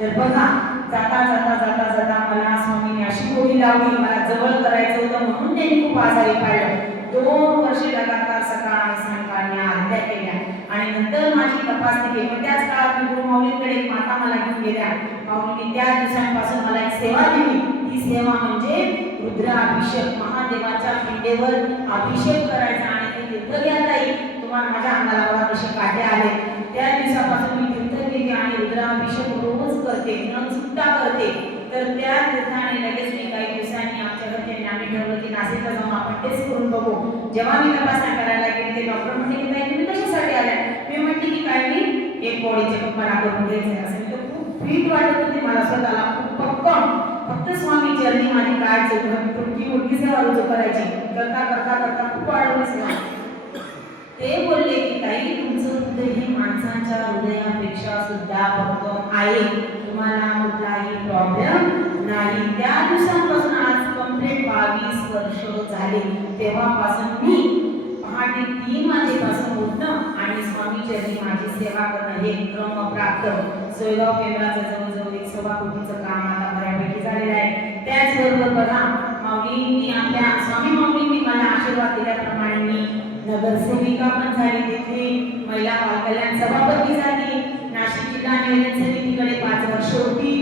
तर बघा जाता जाता जाता जाता मला स्वामीने अशी गोडी लावली मला जवळ करायचं होतं म्हणून त्यांनी खूप आजारी पाडलं. दोन वर्षे लगातार सकाळ आणि सायंकाळने मी आरत्या केल्या. आणि नंतर माझी तपासणी केली. मग त्याच काळात मी गुरु माऊलींकडे एक माता मला घेऊन गेल्या. माऊलीने त्या दिवसांपासून मला एक सेवा दिली. ती सेवा म्हणजे रुद्राभिषेक. महादेवाच्या पिंडेवर अभिषेक करायचा आणि ते तीर्थ घ्यायला येईल तुम्हाला माझ्या अंगाला बघा कसे काटे आले. त्या दिवसापासून मी तीर्थ आणि रुद्राभिषेक रोज करते न चुकता करते. तर त्या तीर्थाने लगेच मी काही दिवसांनी आमच्या घरच्यांनी आम्ही ठरवलं की नाशिकला जाऊन आपण तेच करून बघू. जेव्हा मी तपासण्या करायला गेले ते डॉक्टर म्हणले की ताई तुम्ही कशासाठी आल्या? मी म्हटले की काय मी एक बॉडी चेकअप मला करून घ्यायचं असेल तर खूप फिट वाटत होती मला स्वतःला खूप पक्कम. फक्त स्वामी चरणी माझी काय चुकलं तुटकी मुटकी सेवा रुजू करायची. करता करता करता खूप वाढवली सेवा. तुमचं हृदय हे माणसांच्या हृदयापेक्षा सुद्धा भक्कम आहे. तुम्हाला कुठलाही प्रॉब्लेम नाही. त्या दिवसांपासून आज कंप्लीट बावीस वर्ष झाले. तेव्हापासून मी पहाटे तीन वाजेपासून उठणं आणि स्वामी माझी सेवा करणं हे क्रमप्राप्त. सोयगाव केंद्राचं जवळजवळ एक सव्वा कोटीचं काम आता बऱ्यापैकी झालेलं आहे. त्याचबरोबर बघा माऊलींनी आपल्या स्वामी माऊलींनी मला आशीर्वाद दिल्याप्रमाणे मी नगरसेविका पण झाली तिथे महिला बालकल्याण सभापती झाली नाशिक जिल्हा नियोजन समितीकडे पाच वर्ष होती.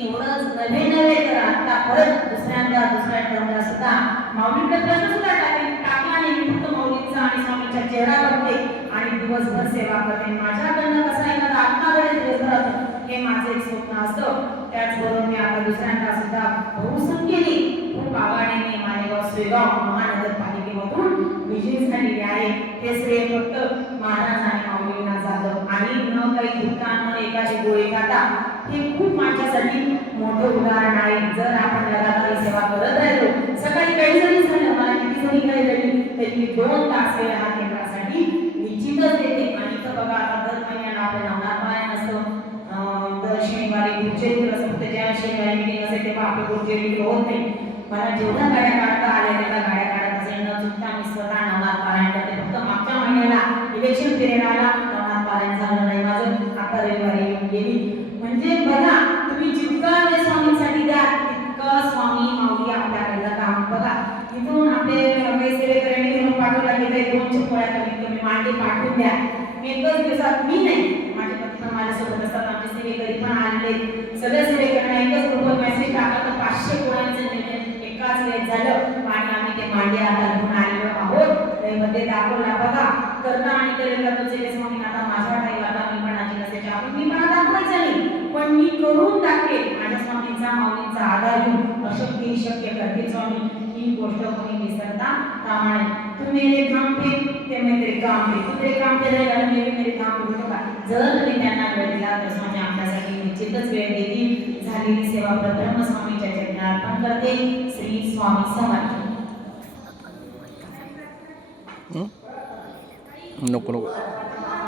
एवढंच नव्हे नव्हे तर आता परत दुसऱ्यांदा दुसऱ्या टर्मला सुद्धा माऊलीकडे प्रश्न सुद्धा टाकले. टाकला आणि मी फक्त माऊलींचा आणि स्वामींचा चेहरा बघते. आणि दिवसभर सेवा करते. माझ्याकडनं कसा एखादा आत्मा घडेल दिवसभरात हे माझं एक स्वप्न असतं. त्याचबरोबर मी आता दुसऱ्यांदा सुद्धा बहुसंख्येने खूप आवाडीने मालेगाव सुयगाव महानगरपालिकेमधून विजयी झालेली आहे हे श्रेय फक्त महाराज आणि माऊलींना जातं. आणि न काही दुखता न एखादी गोळी खाता हे खूप माझ्यासाठी मोठं उदाहरण आहे. जर आपण लगातार सेवा करत राहिलो सकाळी काही जरी झालं मला किती जरी काही झाली तरी मी दोन तास वेळ हा केंद्रासाठी निश्चितच देते. आणि इथं बघा आता दर महिन्याला आपलं नवनाथ पारायण नसतं दर शनिवारी पुढचे दिवस फक्त ज्या शनिवारी मिटिंग असेल तेव्हा आपलं पुढचे मिटिंग होत नाही मला जेवढ्या गाड्या काढता आल्या तेवढ्या गाड्या काढत असेल न चुकता मी स्वतः नवनाथ पारायण करते फक्त मागच्या महिन्याला इलेक्शन पिरियड आला नवनाथ पारायण झालं नाही. माझं आता रविवारी येऊन गेली. म्हणजे बघा तुम्ही जितका वेळ स्वामींसाठी द्या तितकं स्वामी माऊली आपल्याकडे काम बघा. इथून आपले सेवेकऱ्यांनी घेऊन पाठवला गेले दोन चप्पळ्या कमीत कमी मांडी पाठवून द्या. एकच दिवसात मी नाही. माझे पती पण माझ्यासोबत असतात आमचे सेवेकरी पण आणले. सगळ्या सेवेकऱ्यांना एकच ग्रुपवर मेसेज टाकला तर पाचशे कोणांचं एकाच वेळ झालं. आणि आम्ही ते मांडे आता घेऊन मध्ये दाखवला. बघा करता आणि करेल तुझे स्वामी आता माझ्या काही मी पण आजी नसायची आपण मी पण दाखवायचं नाही. पण मी करून दाखवेल माझ्या स्वामींचा माऊलींचा आधार घेऊन. अशक्य शक्य करते स्वामी. ही गोष्ट कोणी विसरता कामा नये. तू मेरे काम पे ते मैं तेरे काम पे. तू तेरे काम पे रहेगा मी मेरे काम करू नका. जर तुम्ही त्यांना वेळ दिला तर स्वामी आपल्यासाठी निश्चितच वेळ देतील. झालेली सेवा प्रथम स्वामीच्या चरणार्पण करते. श्री स्वामी समर्थ. नको नको